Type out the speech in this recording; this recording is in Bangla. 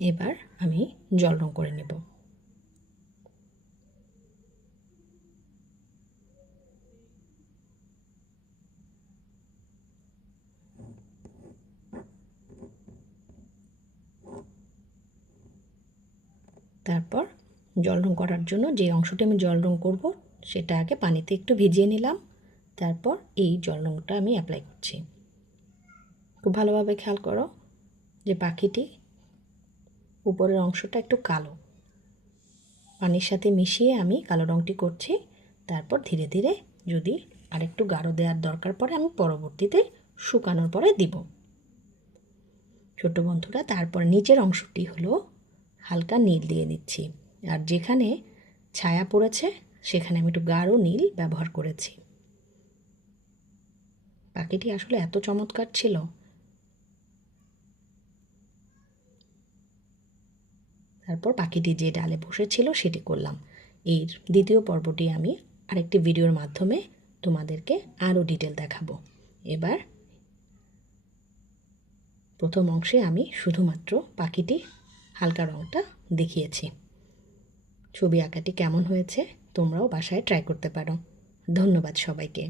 এবার আমি জল রং করে নেব। তারপর জল রং করার জন্য যে অংশটি আমি জল রং করব সেটা আগে পানিতে একটু ভিজিয়ে নিলাম। তারপর এই জল রংটা আমি অ্যাপ্লাই করছি। খুব ভালোভাবে খেয়াল করো যে পাখিটি উপরের অংশটা একটু কালো, পানির সাথে মিশিয়ে আমি কালো রংটি করছি। তারপর ধীরে ধীরে যদি আরেকটু গাঢ় দেওয়ার দরকার পড়ে আমি পরবর্তীতে শুকানোর পরে দিব। ছোট বন্ধুরা, তারপর নিচের অংশটি হলো হালকা নীল দিয়ে দিচ্ছি, আর যেখানে ছায়া পড়েছে সেখানে আমি একটু গাঢ় নীল ব্যবহার করেছি। পাখিটি আসলে এত চমৎকার ছিল। তারপর পাখিটি যে ডালে বসেছিল সেটি করলাম। এর দ্বিতীয় পর্বটি আমি আরেকটি ভিডিওর মাধ্যমে তোমাদেরকে আরও ডিটেল দেখাবো। এবার প্রথম অংশে আমি শুধুমাত্র পাখিটি হালকা রঙটা দেখিয়েছি। ছবি আঁকাটি কেমন হয়েছে তোমরাও বাসায় ট্রাই করতে পারো। ধন্যবাদ সবাইকে।